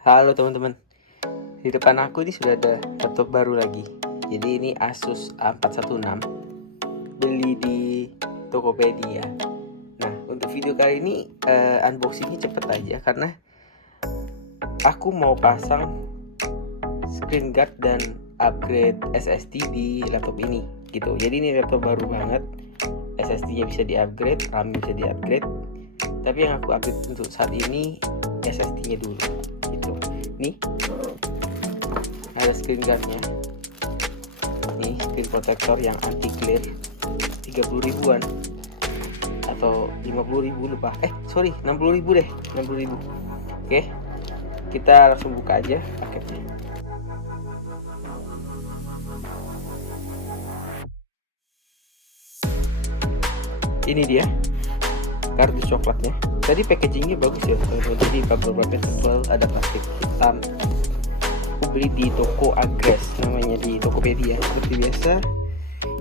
Halo teman-teman, di depan aku ini sudah ada laptop baru lagi. Jadi ini Asus A416, beli di Tokopedia. Nah, untuk video kali ini unboxingnya cepet aja karena aku mau pasang screen guard dan upgrade SSD di laptop ini gitu. Jadi ini laptop baru banget, SSD-nya bisa di-upgrade, RAM bisa di-upgrade. Tapi yang aku upgrade untuk saat ini SSD-nya dulu gitu. Nih ada screen guardnya, nih screen protector yang anti glare, 30 ribuan atau 50 ribu lupa, 60 ribu deh, 60 ribu. Oke, kita langsung buka aja paketnya. Ini dia kardus coklatnya. Tadi packagingnya bagus ya, jadi beberapa tebal, ada plastik hitam. Aku beli di toko Agres, namanya di Tokopedia. Seperti biasa,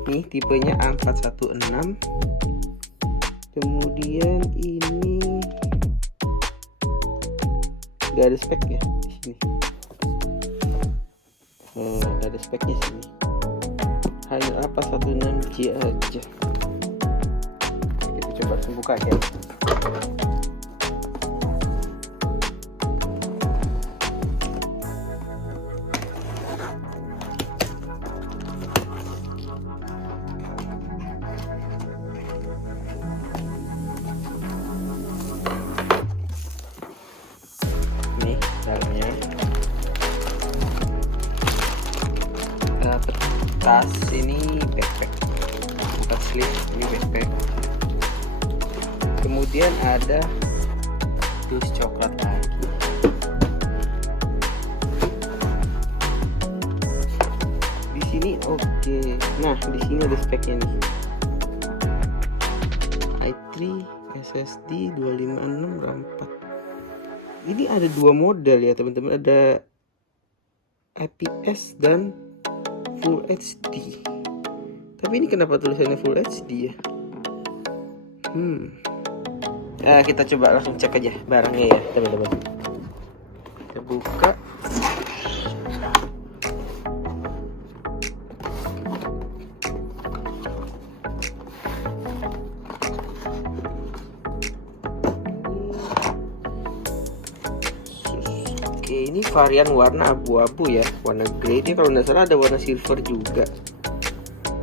nih tipenya A416. Kemudian ini gak ada spek ya di sini. Gak ada speknya sini. Hanya A416J aja. Kita coba buka ya. Ini dalamnya tas, ini backpack, tas sleeve, ini backpack. Kemudian ada dus coklat lagi. Di sini oke. Nah, di sini ada speknya nih. i3 SSD 256 RAM 4. Ini ada dua model ya teman-teman, ada IPS dan Full HD. Tapi ini kenapa tulisannya Full HD ya? Kita coba langsung cek aja barangnya ya teman-teman. Kita buka. Oke, ini varian warna abu-abu ya, warna grey. Dia kalau nggak salah ada warna silver juga.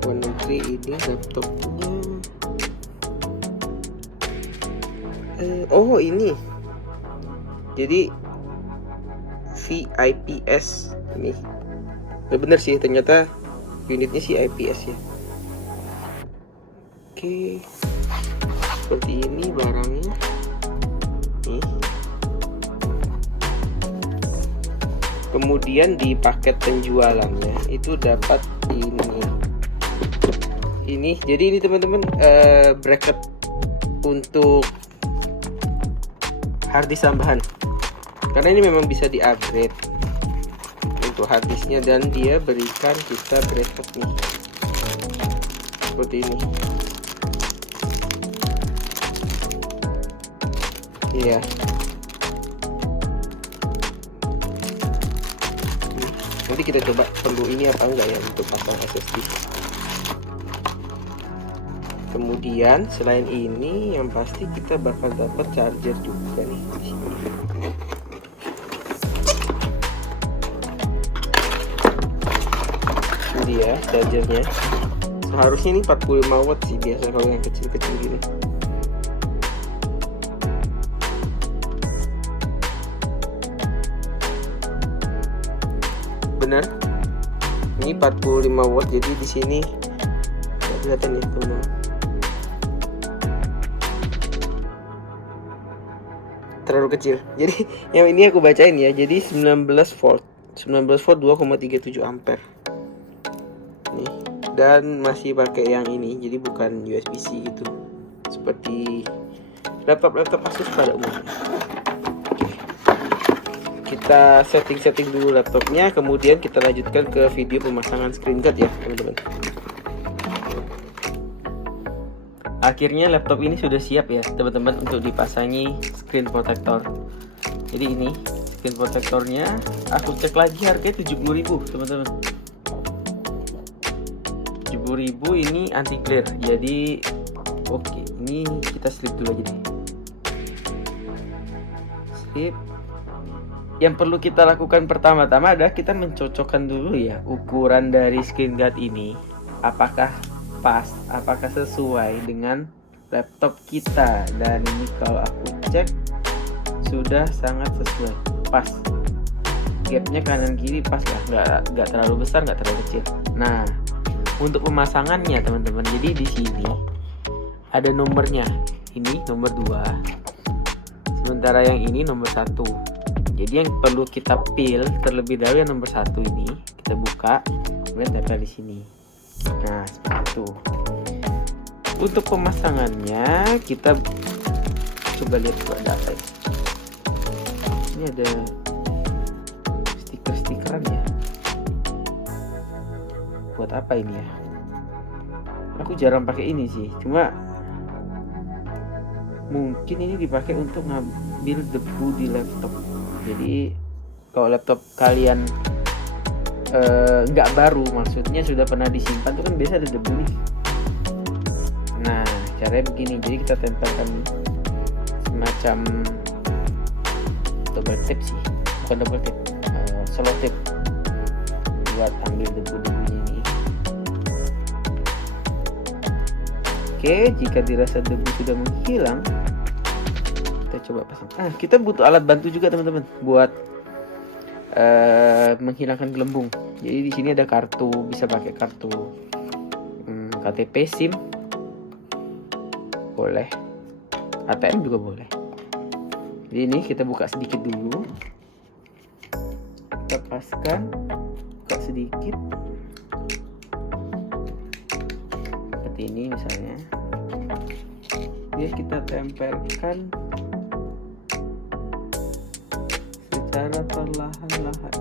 Warna grey ini laptopnya. Oh ini, jadi VIPS ini. Bener sih, ternyata unitnya sih IPS ya. Oke, seperti ini barangnya. Nih. Kemudian di paket penjualannya itu dapat ini. Jadi ini teman-teman, bracket untuk harddisk tambahan, karena ini memang bisa di-upgrade untuk harddisknya, dan dia berikan kita bracket nih seperti ini. Iya. Nanti kita coba perlu ini apa enggak ya untuk pasang SSD. Kemudian selain ini, yang pasti kita bakal dapat charger juga nih di sini. Ini dia chargernya. Seharusnya ini 45 watt sih biasa kalau yang kecil-kecil gini. Benar. Ini 45 watt, jadi di sini kelihatan ya teman-teman. Terlalu kecil. Jadi yang ini aku bacain ya. Jadi 19 volt 2,37 ampere. Nih. Dan masih pakai yang ini. Jadi bukan USB-C gitu. Seperti laptop Asus pada umumnya. Oke. Kita setting dulu laptopnya, kemudian kita lanjutkan ke video pemasangan screen guard ya, teman-teman. Akhirnya laptop ini sudah siap ya teman-teman untuk dipasangi screen protector. Jadi ini screen protectornya. Aku cek lagi harganya 70.000 teman-teman. 70.000 ini anti glare. Jadi oke, ini kita slip dulu aja deh. Slip. Yang perlu kita lakukan pertama-tama adalah kita mencocokkan dulu ya ukuran dari screen guard ini. Apakah pas, apakah sesuai dengan laptop kita. Dan ini kalau aku cek sudah sangat sesuai, pas. Gapnya kanan kiri pas lah, nggak terlalu besar, nggak terlalu kecil. Nah, untuk pemasangannya teman-teman, jadi di sini ada nomornya. Ini nomor 2, sementara yang ini nomor 1. Jadi yang perlu kita pil terlebih dahulu yang nomor 1 ini, kita buka, kemudian tempel di sini. Nah, seperti itu. Untuk pemasangannya kita coba lihat ada apa ya. Ini ada stiker-stikeran ya. Buat apa ini ya? Aku jarang pakai ini sih. Cuma mungkin ini dipakai untuk ngambil debu di laptop. Jadi kalau laptop kalian nggak baru, maksudnya sudah pernah disimpan tuh kan biasa ada debu nih. Nah, caranya begini. Jadi kita tempelkan semacam double tape sih, bukan double tape, selotip buat ambil debu-debunya ini. Oke, jika dirasa debu sudah menghilang, kita coba pasang. Kita butuh alat bantu juga teman-teman buat menghilangkan gelembung. Jadi di sini ada kartu, bisa pakai kartu KTP, SIM, boleh, ATM juga boleh. Jadi ini kita buka sedikit dulu, kita paskan, buka sedikit seperti ini misalnya. Dia kita tempelkan secara perlahan-lahan.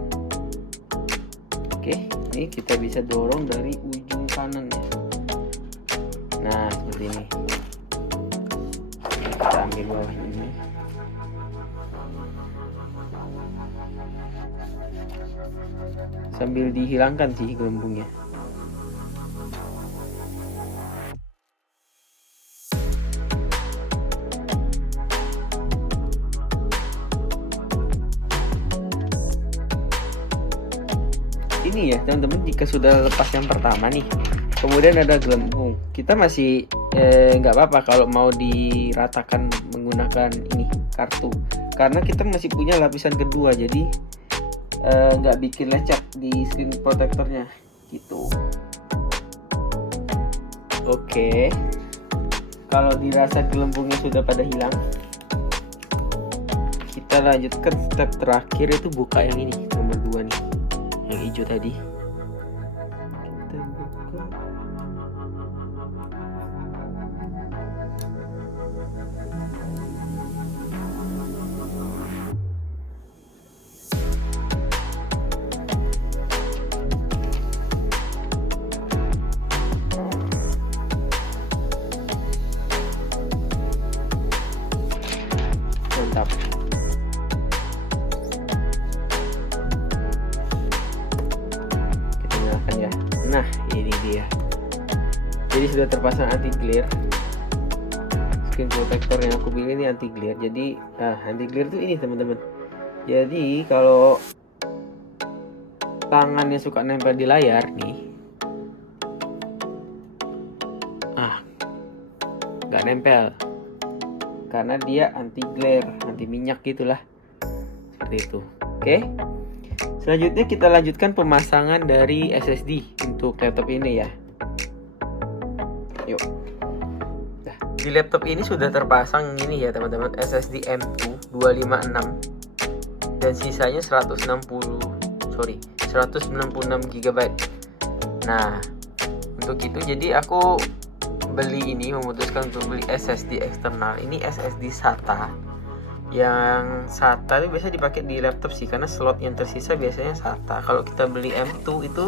Oke, ini kita bisa dorong dari ujung kanannya. Nah, seperti ini. Kita ambil bawah ini. Sambil dihilangkan sih gelembungnya. Ini ya teman-teman, jika sudah lepas yang pertama nih, kemudian ada gelembung, kita masih nggak apa-apa kalau mau diratakan menggunakan ini kartu, karena kita masih punya lapisan kedua, jadi nggak bikin lecet di screen protectornya gitu. Oke, kalau dirasa gelembungnya sudah pada hilang, kita lanjutkan step terakhir, itu buka yang ini nomor 2 nih, yang hijau tadi. Kita buka. Mantap. Kita nyalakan ya. Nah, ini dia. Jadi sudah terpasang anti glare. Screen protector yang aku pilih ini anti glare. Jadi anti glare tuh ini teman-teman. Jadi kalau tangannya suka nempel di layar nih, nggak nempel, karena dia anti glare, anti minyak gitulah, seperti itu. Oke, selanjutnya kita lanjutkan pemasangan dari SSD untuk laptop ini ya. Yuk. Nah, di laptop ini sudah terpasang ini ya teman-teman, SSD M2 256 dan sisanya 196 GB. Nah, untuk itu jadi aku memutuskan untuk beli SSD eksternal. Ini SSD SATA. Yang SATA itu biasa dipakai di laptop sih, karena slot yang tersisa biasanya SATA. Kalau kita beli M2 itu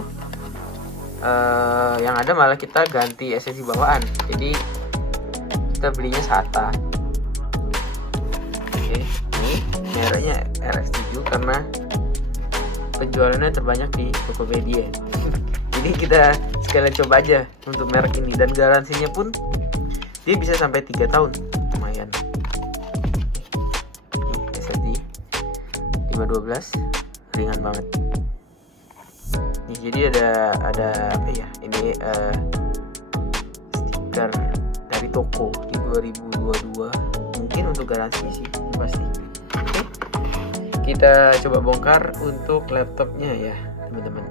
yang ada malah kita ganti SSD bawaan. Jadi kita belinya SATA. Oke, ini mereknya RS7 karena penjualannya terbanyak di Tokopedia. Jadi kita sekalian coba aja untuk merek ini, dan garansinya pun dia bisa sampai 3 tahun, lumayan. SSD 512 ringan banget. Nih, jadi ada apa ya? Ini stiker dari toko di 2022. Mungkin untuk garansi sih pasti. Oke. Kita coba bongkar untuk laptopnya ya, teman-teman.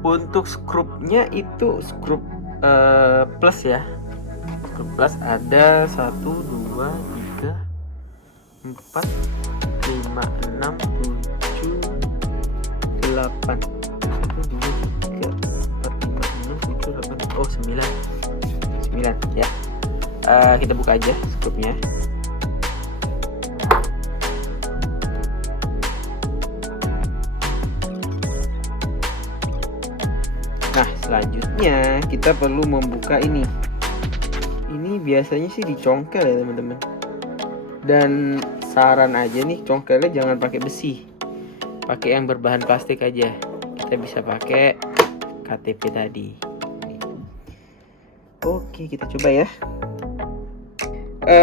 Untuk skrupnya itu skrup plus ya. Skrup plus ada 1, 2, 3, 4, 5, 6, 7, 8, 1, 2, 3, 4, 5, 6, 7, 8, oh 9 ya. Kita buka aja skrupnya. Nah, selanjutnya kita perlu membuka ini. Ini biasanya sih dicongkel ya, teman-teman. Dan saran aja nih, congkelnya jangan pakai besi. Pakai yang berbahan plastik aja. Kita bisa pakai KTP tadi. Oke, kita coba ya.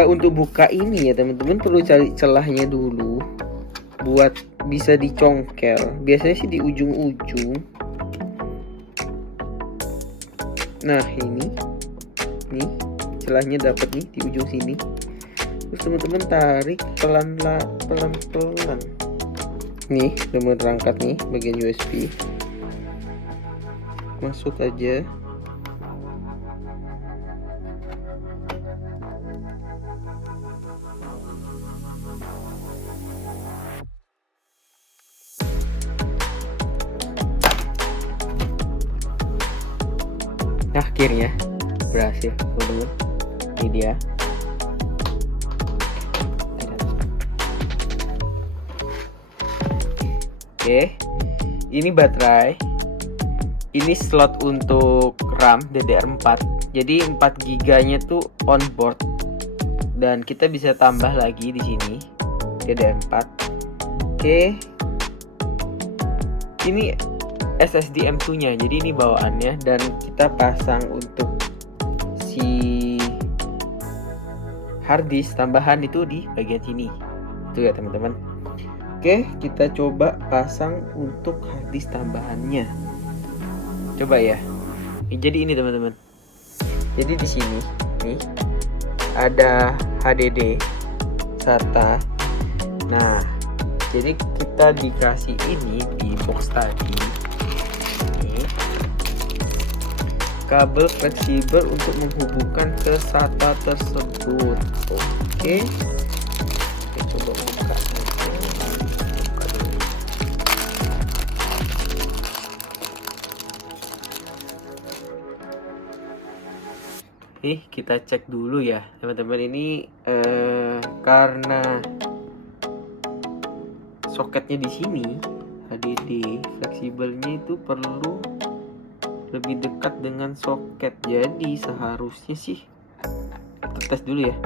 Untuk buka ini ya, teman-teman perlu cari celahnya dulu buat bisa dicongkel. Biasanya sih di ujung-ujung. Nah, ini nih celahnya dapat nih di ujung sini. Terus teman-teman tarik pelan-pelan. Nih, udah terangkat nih bagian USB. Masuk aja. Akhirnya berhasil, teman-teman. Ini dia. Oke, ini baterai. Ini slot untuk RAM DDR4. Jadi 4 GB-nya tuh on board. Dan kita bisa tambah lagi di sini DDR4. Oke. Ini SSD M2-nya. Jadi ini bawaannya, dan kita pasang untuk si hard disk tambahan itu di bagian sini. Itu ya, teman-teman. Oke, kita coba pasang untuk hard disk tambahannya. Coba ya. Jadi ini, teman-teman. Jadi di sini nih ada HDD SATA. Nah, jadi kita dikasih ini di box tadi. Kabel fleksibel untuk menghubungkan ke SATA tersebut. Oke, kita coba buka. Kita cek dulu ya, teman-teman. Ini karena soketnya di sini, HDD fleksibelnya itu perlu lebih dekat dengan soket. Jadi seharusnya sih kita tes dulu ya.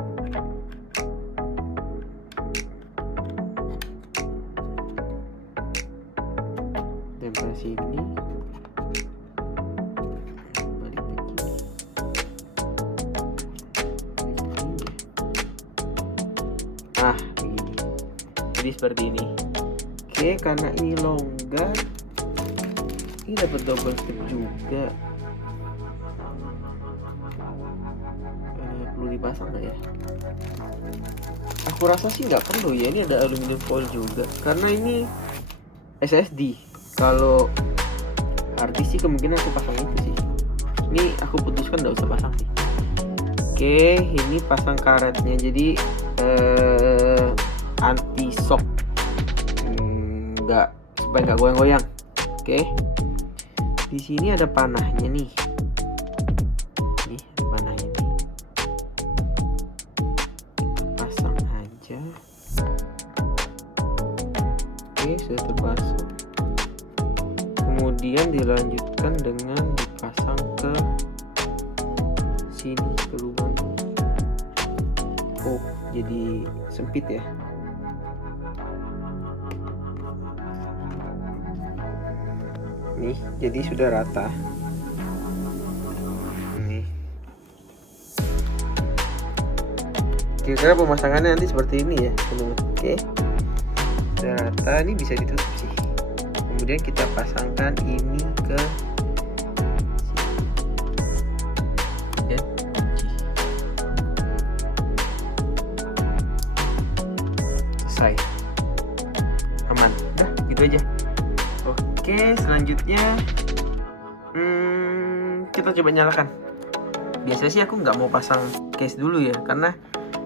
Tempel sini. Balik begini. Nah, begini. Jadi seperti ini. Oke, karena ini longgar, ini dapat double step juga. Perlu dipasang nggak ya? Aku rasa sih nggak perlu ya. Ini ada aluminium foil juga. Karena ini SSD. Kalau hard disk sih kemungkinan aku pasang itu sih. Ini aku putuskan nggak usah pasang sih. Oke, ini pasang karetnya. Jadi anti shock. Supaya nggak goyang-goyang. Oke. Di sini ada panahnya nih. Nih, panahnya nih. Pasang aja. Oke, sudah terpasang. Kemudian dilanjutkan dengan dipasang ke sini, ke lubang. Oh, jadi sempit ya. Nih, jadi sudah rata. Nih. Kira-kira pemasangannya nanti seperti ini ya, teman-teman. Oke. Sudah rata, ini bisa ditutup sih. Kemudian kita pasangkan ini ke dan kunci. Selesai. Aman. Udah, gitu aja. Oke, selanjutnya kita coba nyalakan. Biasanya sih aku nggak mau pasang case dulu ya, karena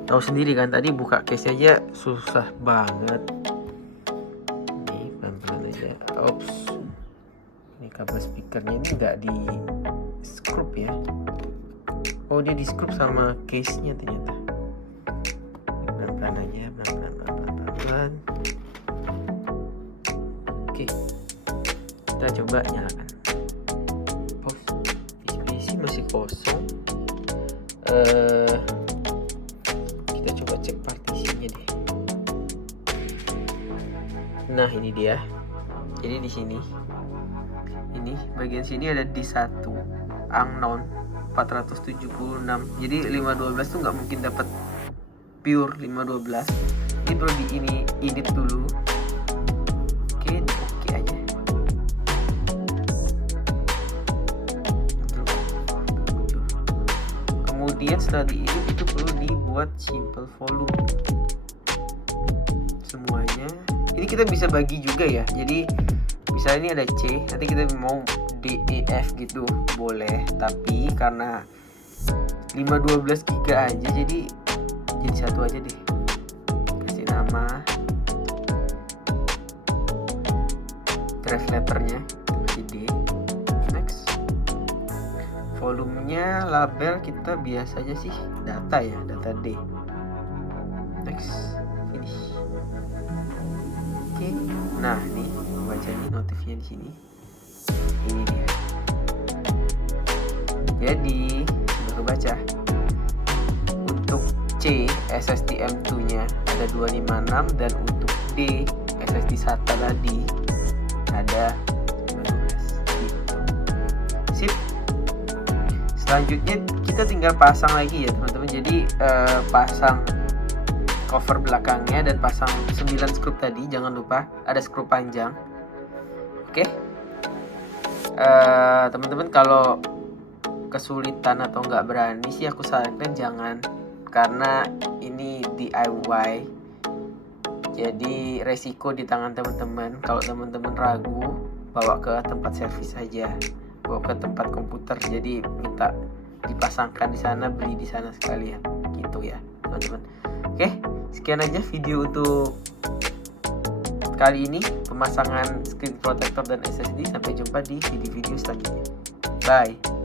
tahu sendiri kan tadi buka case aja susah banget. Ini pelan-pelan aja. Ops, ini kabel speakernya ini nggak di skrup ya. Oh, dia di skrup sama case-nya ternyata. Ini pelan-pelan aja, pelan-pelan. Oke. Kita coba nyalakan. PC masih kosong. Kita coba cek partisinya deh. Nah, ini dia. Jadi di sini, ini bagian sini ada D1 unknown 476. Jadi 512 tuh nggak mungkin dapat pure 512. Ini perlu di init dulu. Oke aja. Kemudian setelah diinit itu perlu dibuat simple volume semuanya. Ini kita bisa bagi juga ya. Jadi misalnya ini ada C, nanti kita mau D, E, F gitu boleh. Tapi karena 512 giga aja, jadi satu aja deh. Kasih nama drive letternya masih D. Next. Volumenya label kita biasa aja sih data ya, data D. Next, finish. Oke. Nah, nih baca nih notifnya di sini. Ini dia. Jadi sudah kebaca. Untuk C SSD M2-nya ada 256 dan untuk D SSD SATA tadi ada 15. Gitu. Sip. Selanjutnya kita tinggal pasang lagi ya teman-teman. Jadi pasang cover belakangnya dan pasang 9 skrup tadi. Jangan lupa ada skrup panjang. Oke. Teman-teman kalau kesulitan atau nggak berani sih aku sarankan jangan, karena ini DIY. Jadi resiko di tangan teman-teman. Kalau teman-teman ragu, bawa ke tempat servis aja, bawa ke tempat komputer. Jadi minta dipasangkan di sana, beli di sana sekalian, gitu ya teman-teman. Oke, sekian aja video untuk kali ini, pemasangan screen protector dan SSD. Sampai jumpa di video-video selanjutnya. Bye.